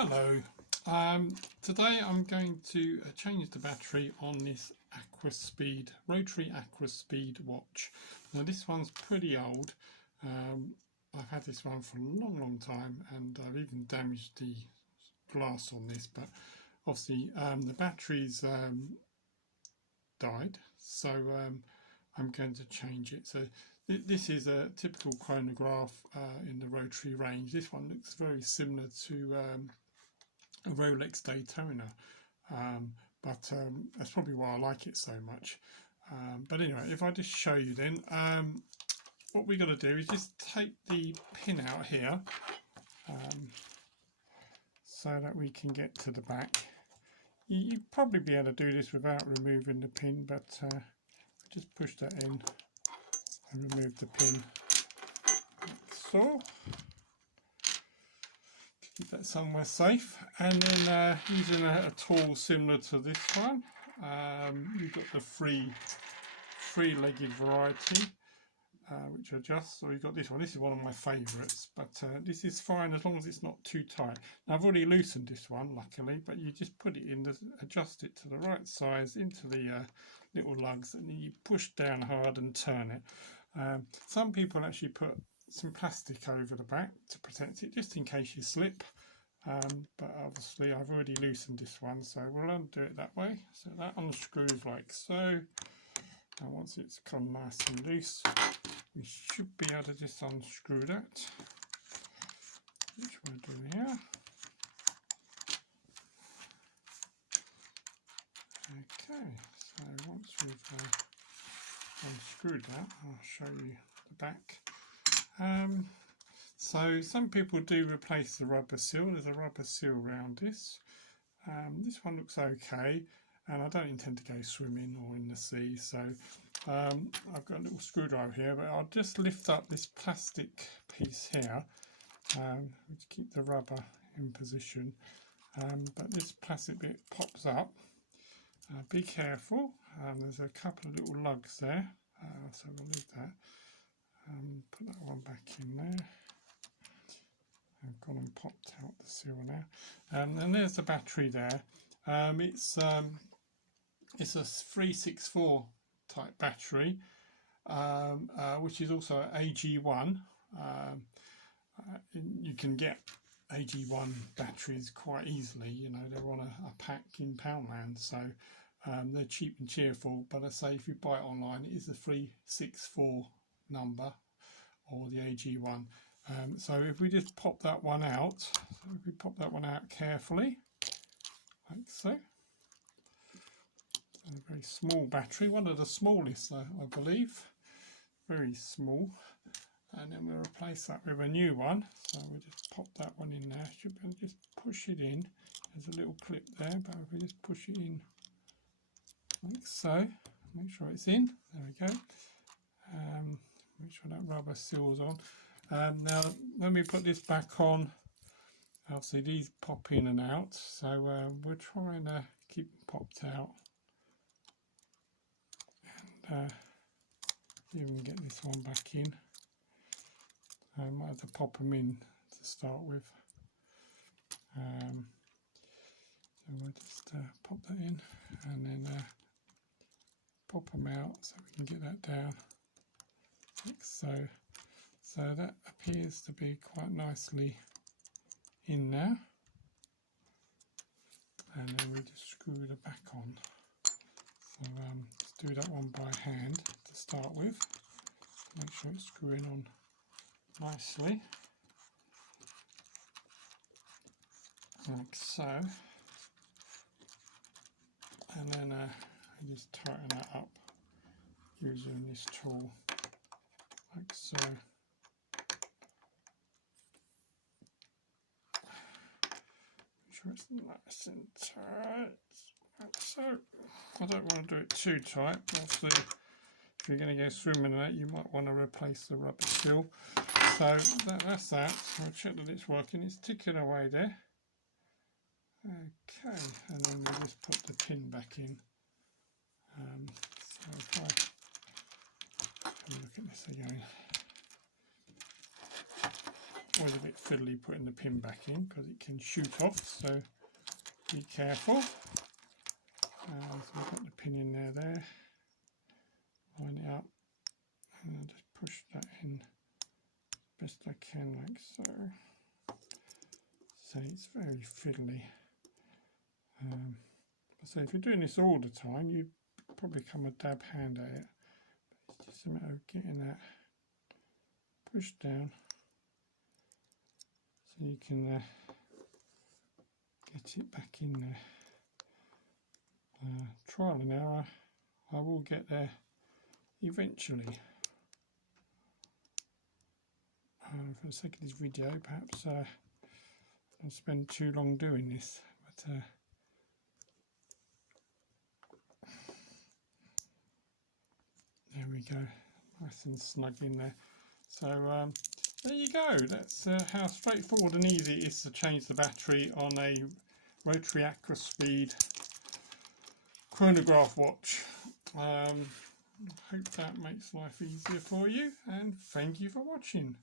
Hello, today I'm going to change the battery on this aquaspeed, Rotary aquaspeed watch. Now this one's pretty old. I've had this one for a long time, and I've even damaged the glass on this, but obviously the battery's died, so I'm going to change it. So this is a typical chronograph in the Rotary range. This one looks very similar to a Rolex Daytona, but that's probably why I like it so much. But anyway, if I just show you then, what we're going to do is just take the pin out here so that we can get to the back. You'd probably be able to do this without removing the pin, but just push that in and remove the pin like so. Keep that somewhere safe, and then using a tool similar to this one, you've got the three-legged variety, which adjusts. So you've got this one. This is one of my favourites, but this is fine as long as it's not too tight. Now I've already loosened this one, luckily, but you just put it in, adjust it to the right size into the little lugs, and then you push down hard and turn it. Some people actually put some plastic over the back to protect it, just in case you slip, but obviously I've already loosened this one, so we'll undo it that way. So that unscrews like so, and once it's come nice and loose, we should be able to just unscrew that, which we'll do here. Okay, so once we've unscrewed that, I'll show you the back. So some people do replace the rubber seal. There's a rubber seal around this. This one looks okay, and I don't intend to go swimming or in the sea, so I've got a little screwdriver here, but I'll just lift up this plastic piece here to keep the rubber in position, but this plastic bit pops up. Be careful, there's a couple of little lugs there, so we'll leave that. Put that one back in there. I've gone and popped out the seal now, and there's the battery there. It's a 364 type battery, which is also AG1. You can get AG1 batteries quite easily. You know, they're on a pack in Poundland, so they're cheap and cheerful. But I say if you buy it online, it is the 364 number or the AG1. So if we just pop that one out, carefully, like so. A very small battery, one of the smallest, I believe, very small. And then we'll replace that with a new one. So we'll just pop that one in there. Should be able to just push it in. There's a little clip there, but if we just push it in like so, make sure it's in. There we go. Make sure that rubber seals on. Now, when we put this back on, obviously these pop in and out, so we're trying to keep them popped out. And see if we can get this one back in. I might have to pop them in to start with. So we'll just pop that in, and then pop them out so we can get that down, like so. So that appears to be quite nicely in now, and then we just screw the back on. So let's do that one by hand to start with. Make sure it's screwing on nicely, like so, and then I just tighten that up using this tool, like so. Make sure it's nice and tight, like so. I don't want to do it too tight. Obviously, if you're going to go swimming in it, you might want to replace the rubber seal. So that's that. I'll check that it's working. It's ticking away there. Okay, and then we'll just put the pin back in. So if I have a look at this again. always a bit fiddly putting the pin back in because it can shoot off, so be careful. So I've got the pin in there, line it up, and I'll just push that in as best I can, like so. So it's very fiddly. So if you're doing this all the time, you'd probably become a dab hand at it. But it's just a matter of getting that pushed down so you can get it back in there. Trial and error. I will get there eventually. For the sake of this video, perhaps I'll spend too long doing this, but there we go, nice and snug in there. So there you go, that's how straightforward and easy it is to change the battery on a Rotary aquaspeed chronograph watch. I hope that makes life easier for you, and thank you for watching.